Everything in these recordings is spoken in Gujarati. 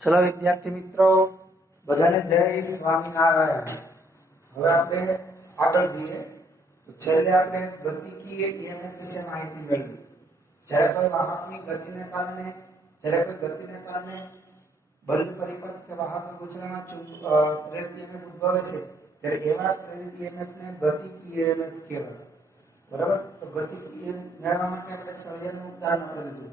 चलो विद्यार्थी मित्रों बधाने जय स्वामीनारायण। હવે આપણે આગળ જઈએ તો છેલ્લે આપણે ગતિકીય ઈએમએફ વિશે માહિતી મેળવી। જ્યારે કોઈ વાહકની ગતિને કારણે બંધ પરિપથ કે વાહકની ગોચરમાં પ્રેરિત ઈએમએફ ઉદ્ભવે છે ત્યારે એવા પ્રેરિત ઈએમએફ ને ગતિકીય ઈએમએફ કહેવાય। બરાબર। તો ગતિકીય મેળવવા માટે આપણે સળિયાનું ઉદાહરણ આપણે લીધું।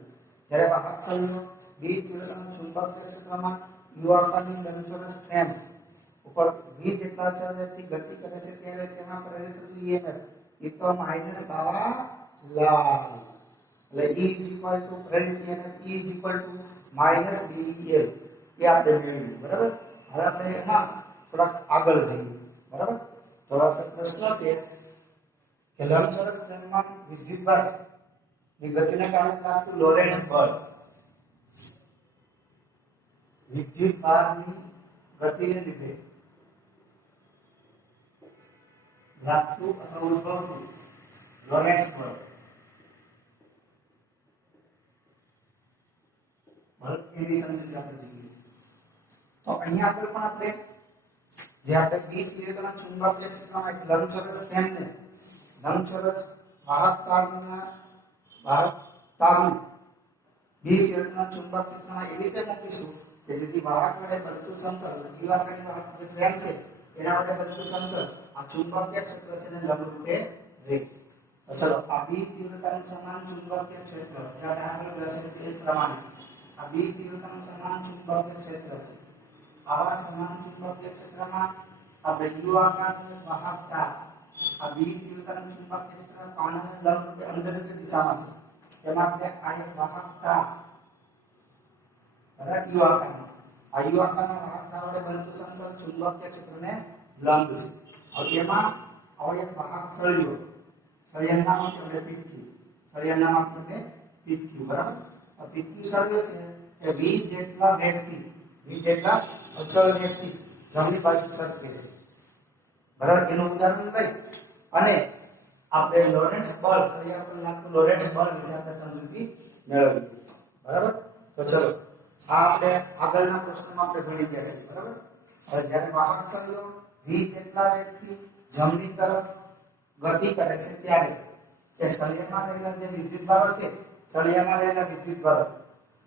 જ્યારે વાહક સળિયો બી તીવ્રતાના ચુંબકીય ક્ષેત્રમાં યુ આકારની લંબચોરસ ફ્રેમ ઉપર v જેટલા અચળ વેગથી ગતિ કરે છે ત્યારે તેમાં પ્રેરિત થતું ઈએમએફ એ તો -52 લાલ એટલે E પ્રેરિત ઈએમએફ E -BL એ આપણે મેળવ્યું। બરાબર। હવે આપણે એમાં થોડાક આગળ જઈએ। બરાબર। તો આ પ્રશ્ન છે કે લંબચોરસ ફ્રેમમાં વિદ્યુતભાર ની ગતિને કારણે લાગતું લોરેન્ટ્ઝ બળ વિદ્યુતભારની ગતિને લીધે લાગતું અથવા ઉદ્ભવતું લોરેન્ટ્ઝ બળ એની સમજ આપણે જોઈએ। તો અહીંયા આગળ પણ આપણે જે આપણે બી તીવ્રતાના ચુંબકીય ક્ષેત્રમાં એક લંબચોરસ ફ્રેમને લંબચોરસ વાહક તારનું બી તીવ્રતાના ચુંબકીય ક્ષેત્રમાં એવી રીતે મૂકીશું કે જેથી વાહક વડે બનતું સમતલ દીવાલની વાહક જે ફ્રેમ છે એના વડે બનતું સમતલ આ ચુંબકીય ક્ષેત્ર છે ને લંબરૂપે રહે। તો ચલો આ બી તીવ્રતાનું સમાન ચુંબકીય ક્ષેત્ર જ્યારે આગળ દર્શાવે તે પ્રમાણે આ બી તીવ્રતાનું સમાન ચુંબકીય ક્ષેત્ર છે। આવા સમાન ચુંબકીય ક્ષેત્રમાં આપણે યુ આકારનું વાહક તાર આ બી તીવ્રતાનું ચુંબકીય ક્ષેત્ર પાનાને લંબરૂપે અંદરની દિશામાં છે તેમાં આપણે આ એક વાહક તાર બરાબર યુ આકારના વાહક તાર વડે બનતું સમતલ ચુંબકીય ક્ષેત્રને લંબ છે। હવે એમાં આવો એક વાહક સળિયાનું નામ આપણે PQ બરાબર। આ PQ સળિયો છે એ v જેટલા અચળ વેગથી જમણી બાજુ સરકે છે બરાબર। એનું ઉદાહરણ લઈ અને આપણે લોરેન્ટ્ઝ બળ સળિયા પર લાગતું લોરેન્ટ્ઝ બળ વિશે આપણે સમજૂતી મેળવી। બરાબર। તો ચલો આ આપણે આગળના પ્રશ્નમાં આપણે ભણી ગયા છીએ। બરાબર। હવે જ્યારે વાહક સળિયો v જેટલા વેગથી જમણી તરફ ગતિ કરે છે ત્યારે તે સળિયામાં રહેલા જે વિદ્યુતભારો છે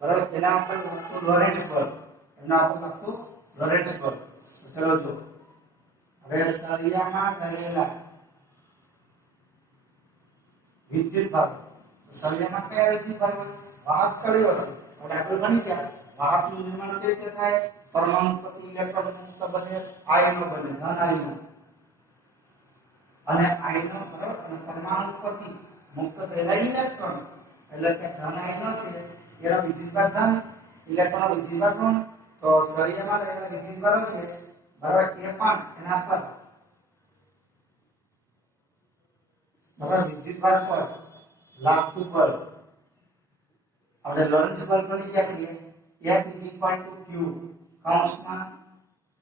બરાબર એના ઉપર લાગતું લોરેન્ટ્ઝ બળ ચલો જો હવે સળિયામાં રહેલા વિદ્યુતભારો સળિયામાં કયા વિદ્યુતભારો વાહક સળિયો છે આપણે આગળ ભણી ગયા વાહકનું નિર્માણ કેવી રીતે થાય પરમાણુ પ્રતિ ઇલેક્ટ્રોન મુક્ત બને આયનો બને ધન આયનો અને આયનો બરાબર અને પરમાણુ પ્રતિ મુક્ત થયેલા ઇલેક્ટ્રોન એટલે કે ધન આયનો છે એનો વિદ્યુતભાર ધન ઇલેક્ટ્રોન વિદ્યુતભાર ઋણ તો સળિયામાં રહેલા વિદ્યુતભારો છે બરાબર એ પણ એના પર બરાબર વિદ્યુતભાર પર લાગતું બળ આપણે લોરેન્ટ્ઝ બળ ભણી ગયા છીએ F = Q કૌંસમાં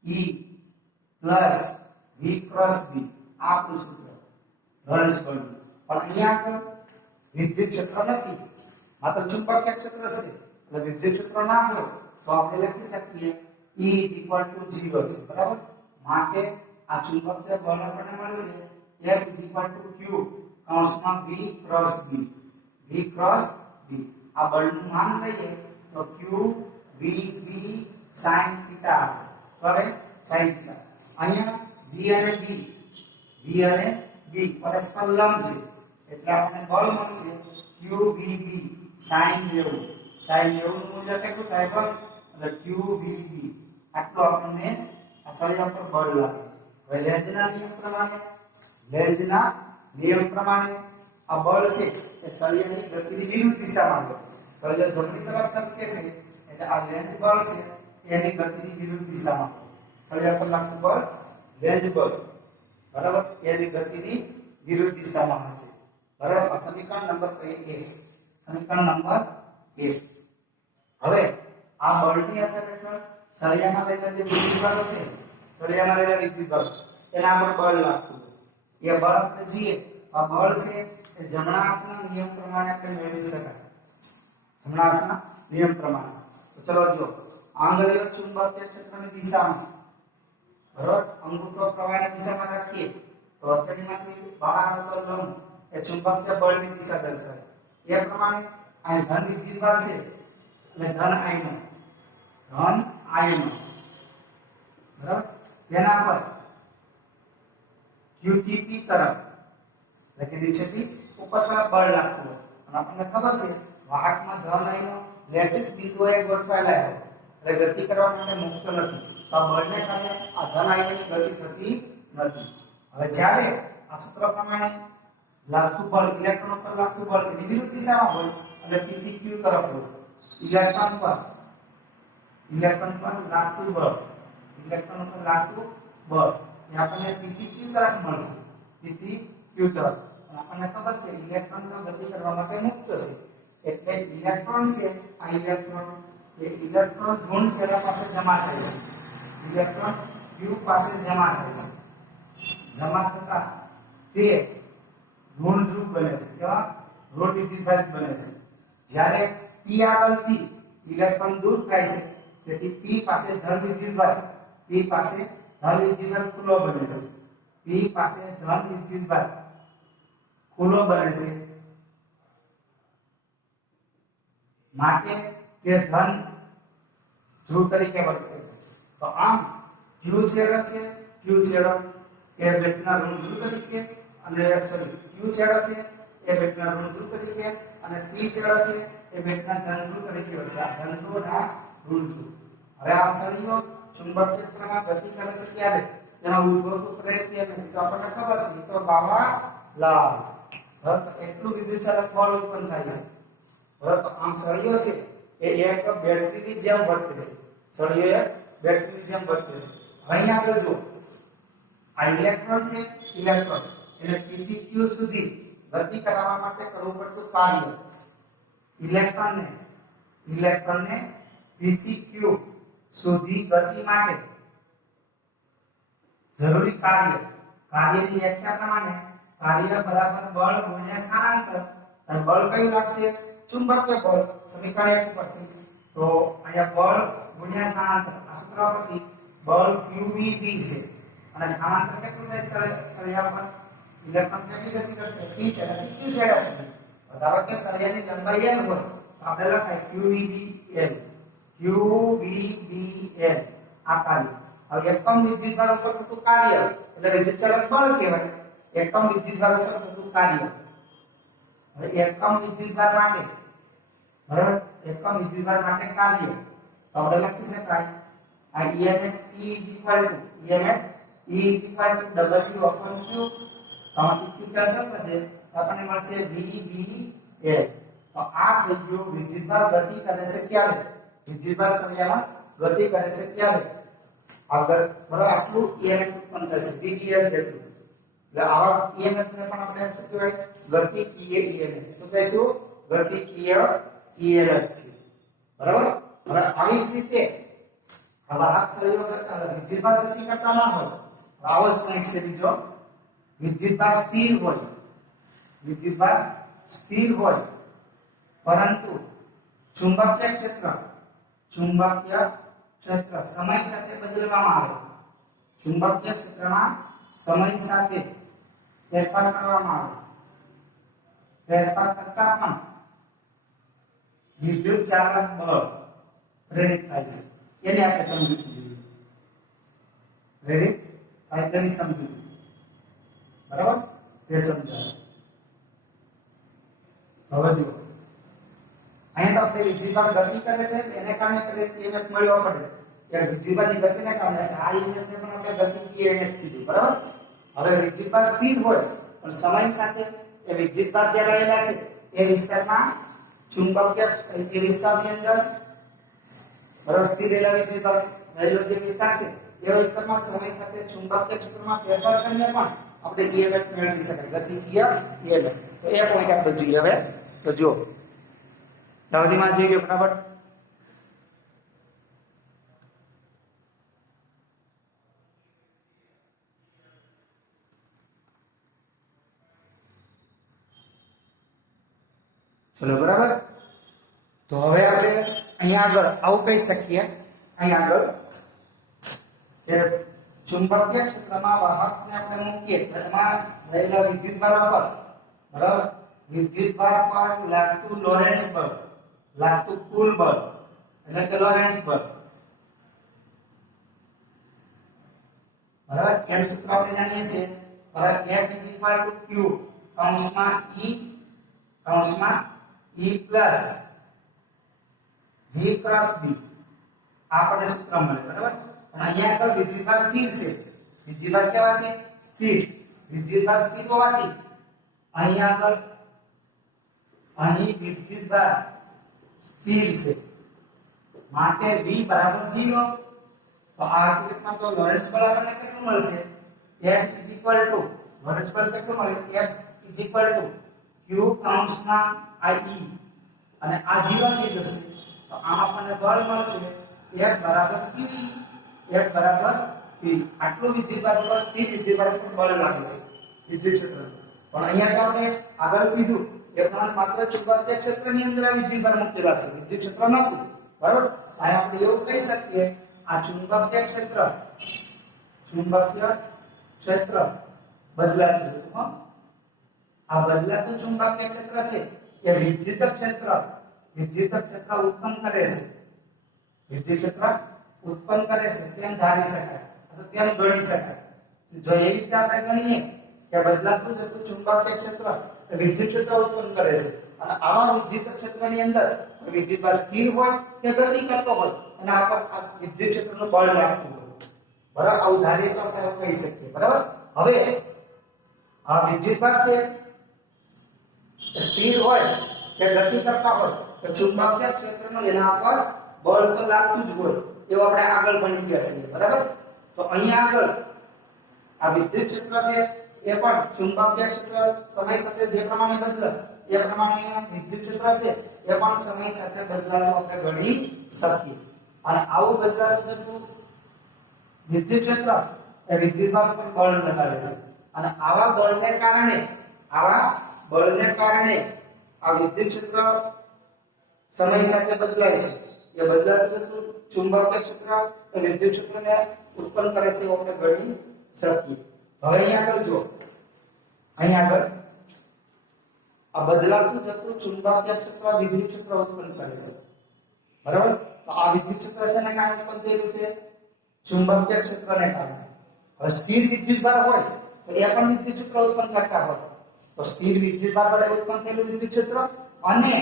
E plus V cross B આ આપણું સૂત્ર લોરેન્ટ્ઝ બળ પણ અહીંયા આગળ વિદ્યુત ક્ષેત્ર નથી માત્ર ચુંબકીય ક્ષેત્ર છે એટલે વિદ્યુત ક્ષેત્ર ના હોય તો આપણે લખી શકીએ E = 0 છે બરાબર। માટે આ ચુંબકીય બળ આપણને મળશે F = Q કૌંસમાં V ક્રોસ B આ બળનું માન લઈએ તો Q V B sin theta આવે sin થીટા। અહીંયા V અને B પરસ્પર લંબ છે એટલે આપણને બળ મળશે Q V B sin 90 નું મૂલ્ય કેટલું થાય બળ એટલે Q V B આટલું આપણને આ સળિયા પર બળ લાગે। હવે લેન્ઝના નિયમ પ્રમાણે આ બળ છે એ સળિયાની ગતિની વિરુદ્ધ દિશામાં હોય સળિયો જમણી તરફ સરકે છે એટલે આ લેન્ઝ બળ છે એની ગતિની વિરુદ્ધ દિશામાં સળિયા પર લાગતું બળ લેન્ઝ બળ બરાબર એની ગતિની વિરુદ્ધ દિશામાં હશે બરાબર। આ સમીકરણ નંબર 1 હવે આ બળની અસર હેઠળ સળિયામાં રહેલા જે વિદ્યુતભારો છે એના પર બળ લાગતું એ બળ આપણે જોઈએ આ બળ છે એ જમણા હાથના નિયમ પ્રમાણે આપણે મેળવી શકાય। જમણા હાથના નિયમ પ્રમાણે તો ચલો જો આંગળીઓ ચુંબકીય ક્ષેત્રની દિશામાં, બરાબર, અંગૂઠો પ્રવાહની દિશામાં રાખીએ તો હથેળીમાંથી બહાર આવતો લંબ એ ચુંબકીય બળની દિશા દર્શાવે. એ પ્રમાણે આ ધન વિદ્યુતભાર છે એટલે ધન આયનો, બરાબર, તેના પર Q થી P તરફ એટલે કે નીચેથી ઉપર તરફ બળ લાગતું હોય. અને આપણને ખબર છે વાહકમાં ધન આયનો લેટિસ બિંદુએ ગોઠવાયેલા હોય એટલે ગતિ કરવા માટે મુક્ત નથી. તો આ બળને કારણે આ ધન આયનની ગતિ થતી નથી. હવે જ્યારે આ સૂત્ર પ્રમાણે લાગતું બળ, ઇલેક્ટ્રોન પર લાગતું બળ એની વિરુદ્ધ દિશામાં હોય અને P થી Q તરફ હોય, ઇલેક્ટ્રોન પર લાગતું બળ, એ આપણને P થી Q તરફ મળશે, P થી Q તરફ. અને આપણને ખબર છે ઇલેક્ટ્રોન તો ગતિ કરવા માટે મુક્ત છે, એટલે ઇલેક્ટ્રોન છે, આ ઇલેક્ટ્રોન ઋણ છેડા પાસે જમા થાય છે, ઇલેક્ટ્રોન Q પાસે જમા થાય છે. જમા થતા તે ઋણ ધ્રુવ બને છે, કેવા ઋણ વિદ્યુતભાર બને છે. જ્યારે P આગળથી ઇલેક્ટ્રોન દૂર થાય છે તેથી P પાસે ધન વિદ્યુતભાર ખુલ્લો બને છે. P પાસે ધન વિદ્યુતભાર ખુલ્લો બને છે, માટે તે ધન ધ્રુવ તરીકે વર્તે છે. તો આમ Q છેડો એ બેટરીના ઋણ ધ્રુવ તરીકે અને Q છેડો છે એ બેટરીના ઋણ ધ્રુવ તરીકે અને P છેડો છે એ બેટરીના ધન ધ્રુવ તરીકે વર્તે. આ ધન ધ્રુવ અને આ ઋણ ધ્રુવ. હવે આ સળીઓ ચુંબકીય ક્ષેત્રમાં ગતિ કરે છે ત્યારે તેનો ઉદ્ભવ પ્રયત્ન તો આપણને ખબર છે તો બાવા લાલ, બરાબર, તો એટલું વિદ્યુત ચાલક બળ ઉત્પન્ન થાય છે. બરાબર, તો આમ સળીઓ છે એ એક બેટરીની જેમ વર્તે છે. સળીઓ બેટરીની જેમ વર્તે છે. અહીં આગળ જો આ ઇલેક્ટ્રોન છે, એટલે P થી Q સુધી ગતિ કરાવવા માટે કરવું પડતું કાર્ય, ઇલેક્ટ્રોનને P થી Q સુધી ગતિ માટે જરૂરી કાર્યની વ્યાખ્યા પ્રમાણે કાર્ય બરાબર બળ ગુણ્યા સ્થાનાંતર. અને બળ કયું લાગશે? ચુંબકીય બળ, સમીકરણ 1 પરથી. તો અહીંયા બળ ગુણ્યા સ્થાનાંતર, આ સૂત્ર પરથી બળ QVB છે અને સ્થાનાંતર કેટલું થાય? સળિયા પર ઇલેક્ટ્રોન કેટલી ગતિ કરશે? P છેડાથી Q છેડા સુધી. ધારો કે સળિયાની લંબાઈ l હોય તો આપણે લખાય QVBL, આ કાર્ય. હવે એકમ વિદ્યુતભાર ઉપર થતું કાર્ય એટલે વિદ્યુત ચાલક બળ કહેવાય. એકમ વિદ્યુતભાર ઉપર થતું કાર્ય. હવે એકમ વિદ્યુતભાર માટે, બરાબર, એકમ વિદ્યુતભાર માટે કાર્ય તો આપણે લખી શકાય આ EMF W/Q. આમાંથી Q કેન્સલ થશે તો આપણને મળશે VBL. તો આ થઈ ગયું વિદ્યુતભાર ગતિ કરે છે ત્યારે, વિદ્યુતભાર સળિયામાં ગતિ કરે છે ત્યારે આગળ, બરાબર, આટલું EMF ઉત્પન્ન થશે VBL જેટલું. એટલે આવા EMF ને પણ આપણે શું કહેવાય? ગતિકીય EMF. શું કહીશું? ગતિકીય EMF. બરાબર. હવે આવી જ રીતે વાહક સળિયો વિદ્યુતભાર ગતિ કરતા ના હોય, આવો જ પોઈન્ટ છે બીજો. વિદ્યુતભાર સ્થિર હોય પરંતુ ચુંબકીય ક્ષેત્ર સમય સાથે બદલવામાં આવે. ચુંબકીય ક્ષેત્રમાં સમય સાથે ફેરફાર કરવામાં આવે. ફેરફાર કરતા પણ વિદ્યુત ચાલક બળ પ્રેરિત થાય છે. એની આપણે સમજૂતી જોઈએ. પ્રેરિત થાય તેની સમજૂતી, બરાબર, તે સમજાય. હવે જો અહીંયા તો આપણે વિદ્યુતભાર ગતિ કરે છે એને કારણે પ્રેરિત EMF મળ્યો પડે. કે વિદ્યુતભારની ગતિને કારણે આ EMF ને પણ આપણે ગતિકીય EMF કીધું, બરાબર. હવે વિદ્યુતભાર સ્થિર હોય પણ સમય સાથે એ વિદ્યુતભાર જે રહેલા છે એ વિસ્તારમાં ચુંબકીય એ વિસ્તારની અંદર, બરાબર, સ્થિર રહેલા વિદ્યુતભાર રહેલો જે વિસ્તાર છે એ વિસ્તારમાં સમય સાથે ચુંબકીય ક્ષેત્રમાં ફેરફાર કરીને પણ આપણે EMF મેળવી શકાય, ગતિકીય EMF. તો એ પોઈન્ટ આપણે જોઈએ. હવે તો જો દાદીમાં જોઈ લો બરાબર. ચલો, બરાબર. તો હવે આપણે અહીંયા આગળ આવું કહી શકીએ અહીં આગળ કે ચુંબકીય ક્ષેત્રમાં વાહકને આપણે મૂકીએ તો એમાં રહેલા વિદ્યુતભાર પર બરાબર વિદ્યુતભાર પર લાગતું લોરેન્ટ્ઝ બળ લાગતું કુલ બળ એટલે કે લોરેન્ટ્ઝ બળ બરાબર એમ સૂત્ર આપણે જાણીએ છીએ બરાબર F q કૌંસમાં E plus V cross B આપણે સૂત્ર મળે બરાબર અને અહીંયા આગળ વિદ્યુતભાર સ્થિર છે વિદ્યુતભાર કેવા છે સ્થિર વિદ્યુતભાર સ્થિર હોવાથી અહીંયા આગળ અહીં વિદ્યુતભાર સ્થિર છે માટે V બરાબર 0 તો આ હકીકતમાં તો લોરેન્ટ્ઝ બળ આપણને કેટલું મળશે F લોરેન્ટ્ઝ બળ કેટલું મળે F q કૌંસમાં IE અને આ 0 થઈ જશે તો આમ આપણને બળ મળશે F બરાબર QE F બરાબર P આટલું વિદ્યુતભાર પર સ્થિર વિદ્યુતભાર પર બળ લાગે છે વિદ્યુત ક્ષેત્ર પણ અહીંયા તો આપણે આગળ કીધું કે પ્રમાણે માત્ર ચુંબકીય ક્ષેત્રની અંદર આ વિદ્યુતભાર મૂકેલા છે વિદ્યુત ક્ષેત્ર નહોતું બરાબર ત્યારે આપણે એવું કહી શકીએ આ ચુંબકીય ક્ષેત્ર બદલાતું હતું આ બદલાતું ચુંબકીય ક્ષેત્ર છે એ વિદ્યુત ક્ષેત્ર ઉત્પન્ન કરે છે વિદ્યુત ક્ષેત્ર ઉત્પન્ન કરે છે તેમ ધારી શકાય અથવા તેમ ગણી શકાય જો એવી રીતે આપણે ગણીએ કે બદલાતું જતું ચુંબકીય ક્ષેત્ર એ વિદ્યુત ક્ષેત્ર ઉત્પન્ન કરે છે અને આવા વિદ્યુત ક્ષેત્રની અંદર વિદ્યુતભાર સ્થિર હોય કે ગતિ કરતો હોય અને આ વિદ્યુત ક્ષેત્રનું બળ લાગતું હોય બરાબર આવું ધારીએ તો આપણે કહી શકીએ બરાબર હવે આ વિદ્યુતભાર છે સ્થિર હોય કે ગતિ કરતા હોય તો ચુંબકીય ક્ષેત્રનો એના પર બળ તો લાગતું જ હોય એવું આપણે આગળ ભણી ગયા છીએ બરાબર તો અહીંયા આગળ આ વિદ્યુત ક્ષેત્ર છે એ પણ ચુંબકીય ક્ષેત્ર સમય સાથે જે પ્રમાણે બદલે એ પ્રમાણે વિદ્યુત ક્ષેત્ર છે એ પણ સમય સાથે બદલાતું આપણે ગણી શકીએ અને આવું બદલાતું જતું વિદ્યુત ક્ષેત્ર એ વિદ્યુતભાર પર બળ લગાડે છે અને આવા બળને કારણે આ વિદ્યુત ક્ષેત્ર સમય સાથે બદલાય છે એ બદલાતું જતું ચુંબકીય ક્ષેત્ર એ વિદ્યુત ક્ષેત્રને ઉત્પન્ન કરે છે આપણે ગણી શકીએ હવે અહીંયા આગળ જો અહીંયા આગળ આ બદલાતું જતું ચુંબકીય ક્ષેત્ર વિદ્યુત ક્ષેત્ર ઉત્પન્ન કરે છે બરાબર તો આ વિદ્યુત ક્ષેત્ર શેના કારણે ઉત્પન્ન થયેલું છે ચુંબકીય ક્ષેત્રને કારણે હવે સ્થિર વિદ્યુતભાર હોય તો એ પણ વિદ્યુત ક્ષેત્ર ઉત્પન્ન કરતા હોય તો સ્થિર વિદ્યુતભાર વડે ઉત્પન્ન થયેલું વિદ્યુત ક્ષેત્ર અને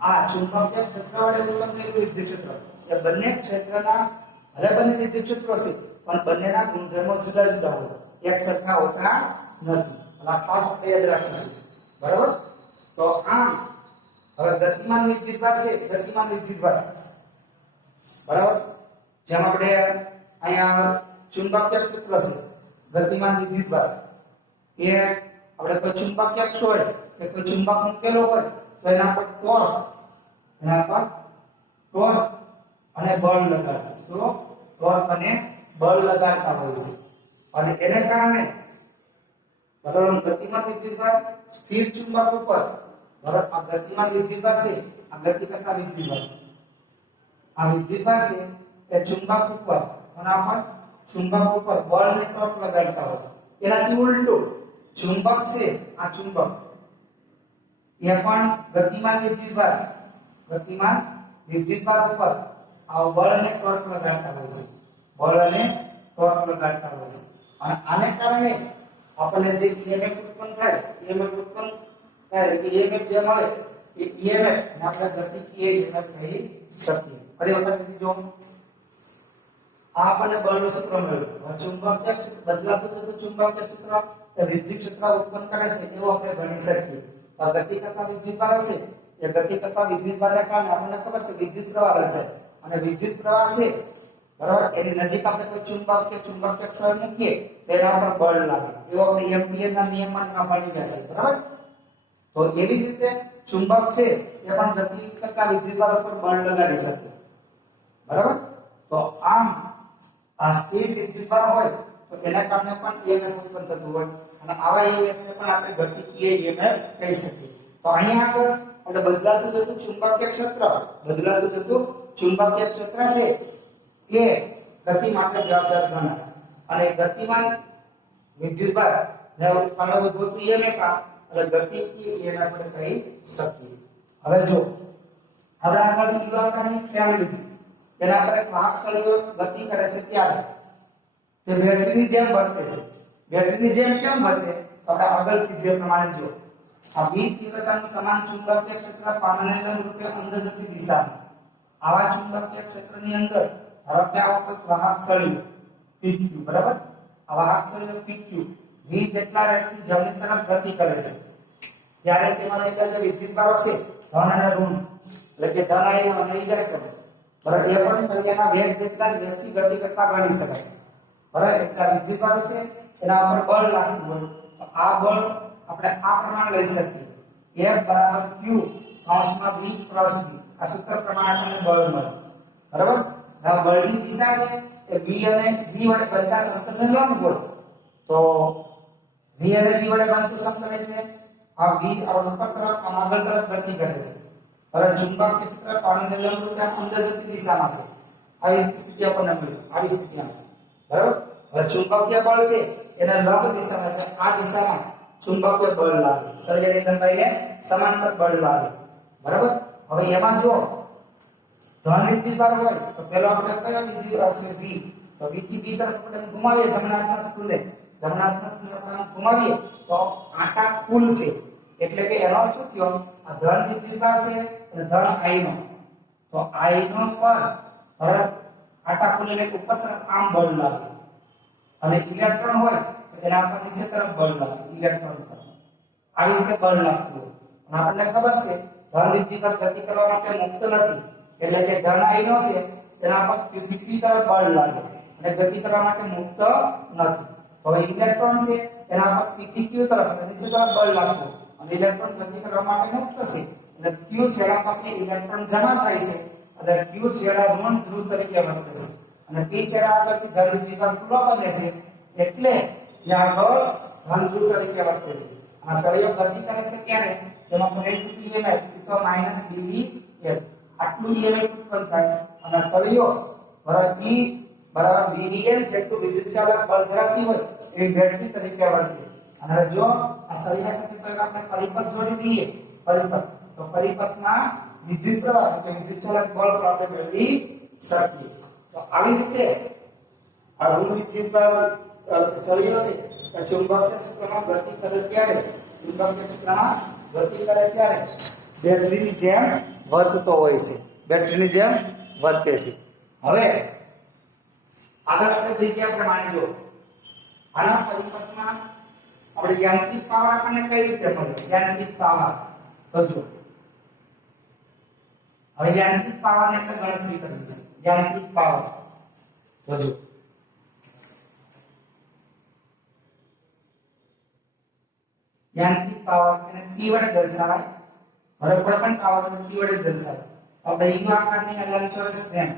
આ ચુંબકીય ક્ષેત્ર વડે ઉત્પન્ન થયેલું વિદ્યુત ક્ષેત્ર એ બંને ક્ષેત્રના ભલે બંને વિદ્યુત ક્ષેત્રો છે પણ બંનેના ગુણધર્મો જુદા જુદા હોય એક સરખા હોતા નથી આ ખાસ આપણે યાદ રાખીશું બરાબર તો આમ હવે ગતિમાન વિદ્યુતભાર છે ગતિમાન વિદ્યુતભાર બરાબર જેમ આપણે અહીંયા ચુંબકીય ક્ષેત્ર છે ગતિમાન વિદ્યુતભાર એ આપણે કોઈ ચુંબકીય અક્ષ હોય કે કોઈ ચુંબક મૂકેલો હોય તો એના પર ટોર્ક અને બળ લગાડશે તો ટોર્ક અને બળ લગાડતા હોય છે અને એને કારણે બરાબર ગતિમાન વિદ્યુતભાર સ્થિર ચુંબક ઉપર બરાબર આ ગતિમાન વિદ્યુતભાર છે આ ગતિ કરતા વિદ્યુતભાર છે એ ચુંબક ઉપર બળ અને ટોર્ક લગાડતા હોય એનાથી ઉલટું ચુંબક છે આ ચુંબક એ પણ ગતિમાન વિદ્યુતભાર ઉપર આ બળ અને ટોર્ક લગાડતા હોય છે અને આને કારણે આપણને જે EMF ઉત્પન્ન થાય કે EMF જે મળે એ EMF ને આપણે ગતિકીય EMF કહી શકીએ ફરી વખત જો આ આપણને બળનું સૂત્ર મળ્યું ચુંબકીય ક્ષેત્ર બદલાતું જતું ચુંબકીય ક્ષેત્ર એ વિદ્યુત ક્ષેત્ર ઉત્પન્ન કરે છે એવું આપણે ગણી શકીએ તો ગતિ કરતા વિદ્યુતભાર છે એ ગતિ કરતા વિદ્યુતભારને કારણે આપણને ખબર છે વિદ્યુત પ્રવાહ રચાય અને વિદ્યુત પ્રવાહ છે બરાબર એની નજીક આપણે કોઈ ચુંબકીય ક્ષેત્ર મૂકીએ તો એના પર બળ લાગે એવું આપણે એમ્પિયરના નિયમમાં ભણી ગયા છે બરાબર તો એવી જ રીતે ચુંબક છે એ પણ ગતિ કરતા વિદ્યુતભાર ઉપર બળ લગાડી શકે બરાબર તો આમ આ સ્થિર વિદ્યુતભાર હોય તો એના કારણે પણ EMF ઉત્પન્ન થતું હોય અને આવા EMF ને પણ આપણે ગતિકીય EMF કહી શકીએ તો અહીંયા આગળ આપણે બદલાતું જતું ચુંબકીય ક્ષેત્ર છે એ ગતિ માટે જવાબદાર ગણાય અને ગતિમાન વિદ્યુતભાર ને તમે ગોતું EMF એટલે ગતિ એને આપણે કહી શકીએ. હવે જો આપણે આગળ યુ આકારની ફ્રેમ લીધી એના પર એક વાહક સળિયો ગતિ કરે છે ત્યારે તે બેટરીની જેમ વર્તે છે. બેટરીની જેમ કેમ વર્તે તો આપણે આગળ કીધું પ્રમાણે જો આ V તીવ્રતાનું સમાન ચુંબકીય ક્ષેત્ર પાનને લંબરૂપે અંદર જતી દિશામાં આવા ચુંબકીય ક્ષેત્રની અંદર ધારો કે આવો કોઈ વાહક સળિયો PQ બરાબર આ વાહક સળિયો PQ V જેટલા વેગથી જમણી તરફ ગતિ કરે છે ત્યારે તેમાં રહેલા જે વિદ્યુતભારો છે ધન અને ઋણ એટલે કે ધન આયનો અને ઇલેક્ટ્રોન બરાબર એ પણ સળિયાના વેગ જેટલા જ વેગથી ગતિ કરતા ગણી શકાય બરાબર. એટલા વિદ્યુતભારો છે એના ઉપર બળ લાગતું હોય તો આ બળ આપણે આ પ્રમાણે લઈ શકીએ F q કૌંસમાં V × V આ સૂત્ર પ્રમાણે આપણને બળ મળે બરાબર. આ બળની દિશા છે એ B અને V વડે બનતા સમતલને લંબ હોય તો V અને V વડે બનતું સમતલ એટલે આ V આ ઉપર તરફ આગળ તરફ ગતિ કરે છે બરાબર. ચુંબકીય ક્ષેત્ર પાણીને લંબરૂપ અંદર જતી દિશામાં છે આવી સ્થિતિ આપણને મળી આવી સ્થિતિમાં બરાબર. હવે ચુંબકીય બળ છે એને લંબ દિશામાં એટલે આ દિશામાં ચુંબકીય બળ લાગે સળિયાની લંબાઈને સમાંતર બળ લાગે બરાબર. હવે એમાં જો ધન વિદ્યુતભાર હોય તો પહેલો આપણે કયો વિદ્યુત છે V તો V થી B તરફ આપણે ઘુમાવીએ જમણા હાથના સ્કૂલે આપણે ઘુમાવીએ તો આટા ખુલ છે એટલે કે એનો અર્થ શું થયો આ ધન વિદ્યુતભાર છે અને ધન આયનો તો આયનો પર બરાબર આટા ખુલીને ઉપર તરફ આમ બળ લાગે અને ઇલેક્ટ્રોન હોય તો એના પર નીચે તરફ બળ લાગે ઇલેક્ટ્રોન પર આવી રીતે બળ લાગતું હોય અને આપણને ખબર છે ધન વિદ્યુતભાર ગતિ કરવા માટે મુક્ત નથી એટલે કે ધન આયનો છે તેના પર P થી P તરફ બળ લાગે અને ગતિ કરવા માટે મુક્ત નથી. હવે ઇલેક્ટ્રોન છે એના પર P થી Q તરફ એટલે નીચે તરફ બળ લાગતું અને ઇલેક્ટ્રોન ગતિ કરવા માટે મુક્ત છે એટલે Q છેડા પાસે ઇલેક્ટ્રોન જમા થાય છે એટલે Q છેડા ઋણ ધ્રુવ તરીકે વર્તે છે અને P છેડા આગળથી ધન વિદ્યુતભાર ખુલ્લો બને છે એટલે ત્યાં આગળ ધન ધ્રુવ તરીકે વર્તે છે. આ સળિયો ગતિ કરે છે ત્યારે તેમાં પ્રેરિત EMF તો -dVL આટલું EMF ઉત્પન્ન થાય અને સળિયો બરાબર E બરાબર VVL જેટલું વિદ્યુતચાલક બળ ધરાવતી હોય એ બેટરી તરીકે વર્તે. અને જો આ સળિયા સાથે કોઈ આપણે પરિપથ જોડી દઈએ પરિપથ તો પરિપથમાં વિદ્યુત પ્રવાહ એટલે વિદ્યુતચાલક બળ પર આપણે મેળવી શકીએ. તો આવી રીતે આ ઋણ વિદ્યુતભાર સળિયો છે ચુંબકીય ક્ષેત્રમાં ગતિ કરે ત્યારે બેટરીની જેમ વર્તતો હોય છે બેટરીની જેમ વર્તે છે. હવે આગળ આપણે જગ્યા પ્રમાણે જો આના પરિપથમાં આપણે યાંત્રિક પાવર આપણને કઈ રીતે મળે યાંત્રિક પાવર તો જો હવે યાંત્રિક પાવરની આપણે ગણતરી કરવી છે. યાંત્રિક પાવર તો જો યાંત્રિક પાવર એને P વડે દર્શાવાય બરાબર. કોઈ પણ પાવર ને P વડે દર્શાવાય. આપણે યુ આકારની લંબચોરસ ફ્રેમ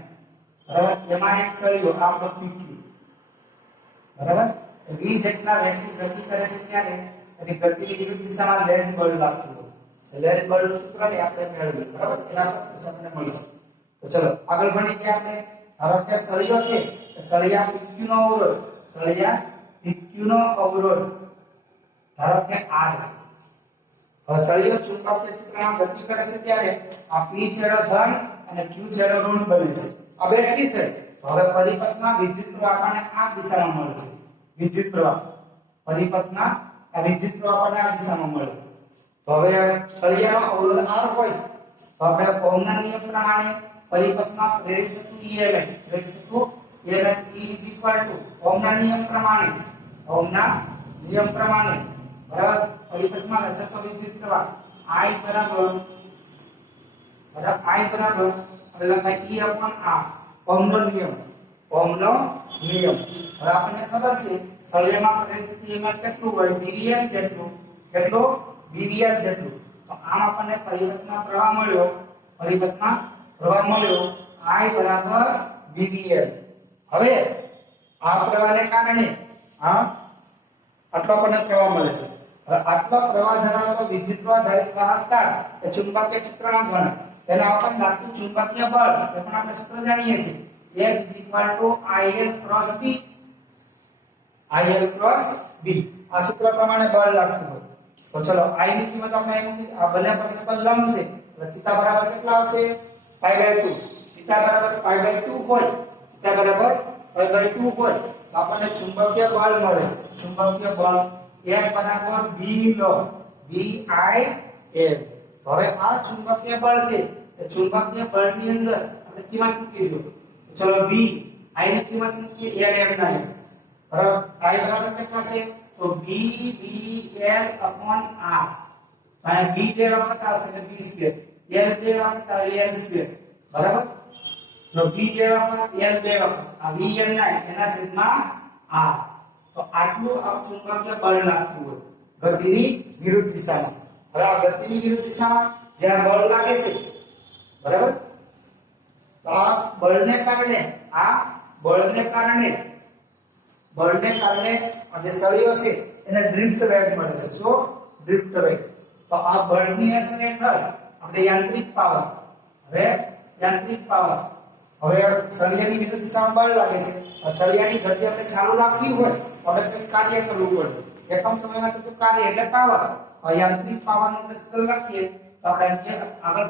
બરાબર એમાં એક સળિયો આપણો PQ બરાબર V જેટલા વેગથી ગતિ કરે છે ત્યારે એની ગતિની વિરુદ્ધ દિશામાં લેન્સ બળ લાગતું હોય લેન્સ બળનું સૂત્ર ને આપણે મેળવીએ બરાબર એના પરથી આપણને મળશે. તો ચલો આગળ ભણી ગયા આપણે ધારો કે સળિયો છે સળિયા PQ નો અવરોધ ધારો કે R છે. હવે સળિયો ચુંબકીય ક્ષેત્રમાં ગતિ કરે છે ત્યારે આ P છેડો ધન અને Q છેડો ઋણ બને છે. આ બેટરી છે. હવે પરિપથમાં વિદ્યુત પ્રવાહ આપણને આ દિશામાં મળે છે. વિદ્યુત પ્રવાહ પરિપથમાં આ વિદ્યુત પ્રવાહ આપણને આ દિશામાં મળે. તો હવે સળિયાનો અવરોધ R હોય તો આપણે ઓહમના નિયમ પ્રમાણે પરિપથમાં પ્રેરિત થતું EMF ઓહમના નિયમ પ્રમાણે બરાબર પરિપથમાં રચાતો વિદ્યુત પ્રવાહ I બરાબર આપણે લખાય E/R ઓહમનો નિયમ હવે આપણને ખબર છે સળિયામાં પ્રેરિત EMF કેટલું હોય VVL જેટલું તો આમ આપણને પરિપથમાં પ્રવાહ મળ્યો I બરાબર VVL. હવે આ પ્રવાહને કારણે આટલો આપણને પ્રવાહ મળે છે. હવે આટલો પ્રવાહ ધરાવતો વિદ્યુત પ્રવાહ ધારિત વાહક તાર એ ચુંબકીય ક્ષેત્રમાં ગણાય. તેના આપણને લાગતું ચુંબકીય બળ એ પણ આપણે સૂત્ર જાણીએ છીએ F is equal to IL cross B. IL cross B. આ સૂત્ર પ્રમાણે બળ લાગતું હોય તો ચલો I ની કિંમત આપણે અહીં મૂકી આ બંને પરસ્પર લંબ છે એટલે θ બરાબર કેટલા આવશે π/2 θ બરાબર π/2 હોય θ બરાબર π/2 હોય તો આપણને ચુંબકીય બળ મળે ચુંબકીય બળ F બરાબર B law B I L હવે આ ચુંબકીય બળ છે એ ચુંબકીય બળની અંદર આપણે કિંમત મૂકી દો ચલો B I ની કિંમત મૂકી L M ના બરાબર I બરાબર કેટલા છે તો B B L upon R અને B બે વખત આવશે એટલે B સ્ક્વેર L બે વખત આવે L સ્ક્વેર બરાબર જો B બે વખત L બે વખત આ V M ના એના છેદમાં R તો આટલું આ ચુંબકીય બળ લાગતું હોય ગતિની વિરુદ્ધ દિશામાં હવે આ ગતિની વિરુદ્ધ દિશામાં જ્યાં બળ લાગે છે બરાબર તો આ બળને કારણે આ જે સળિયો છે એને ડ્રિફ્ટ વેગ મળે છે શું ડ્રિફ્ટ વેગ તો આ બળની અસર હેઠળ આપણે યાંત્રિક પાવર હવે સળિયાની વિરુદ્ધ દિશામાં બળ લાગે છે સળિયાની ગતિ આપણે ચાલુ રાખવી હોય તો આપણે કંઈક કાર્ય કરવું પડે એકમ સમયમાં થતું કાર્ય એટલે પાવર યાંત્રિક પાવરનું આપણે સૂત્ર લખીએ તો આપણે આગળ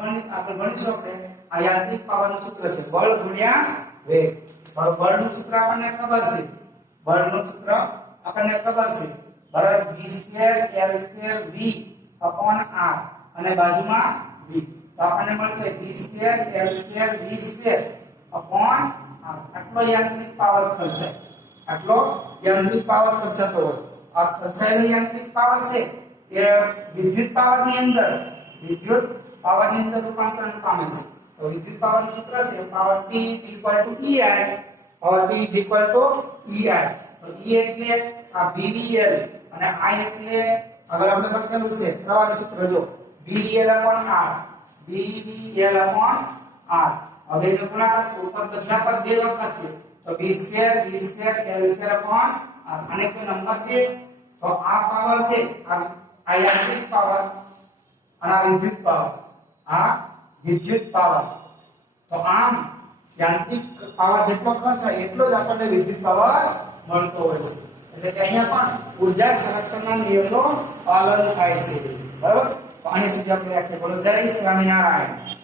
ભણીશું આપણે આ યાંત્રિક પાવરનું સૂત્ર છે બળ ગુણ્યા વેગ બળનું સૂત્ર આપણને ખબર છે બળનું સૂત્ર આપણને ખબર છે બરાબર v2L2 V upon R અને બાજુમાં V તો આપણને મળશે v2L2 V2 upon R આટલો યાંત્રિક પાવર ખર્ચાતો હોય આ ખર્ચાયેલો યાંત્રિક પાવર છે એ વિદ્યુત પાવરની અંદર રૂપાંતરણ પામે છે તો વિદ્યુત પાવરનું સૂત્ર છે પાવર P = EI તો E એટલે આ BVL અને I એટલે આગળ આપણે લખેલું છે પ્રવાહનું સૂત્ર જો BVL upon R હવે જો ગુણાકાર ઉપર બધા પદ બે વખત છે તો B2 L2 upon R અને કોઈ નંબર 2 તો આ પાવર છે આ યાંત્રિક પાવર અને આ વિદ્યુત પાવર તો આમ યાંત્રિક પાવર જેટલો ખર્ચાય એટલો જ આપણને વિદ્યુત પાવર મળતો હોય છે એટલે કે અહીંયા પણ ઊર્જા સંરક્ષણના નિયમનો પાલન થાય છે બરાબર તો અહીં સુધી આપણે બોલો જય સ્વામિનારાયણ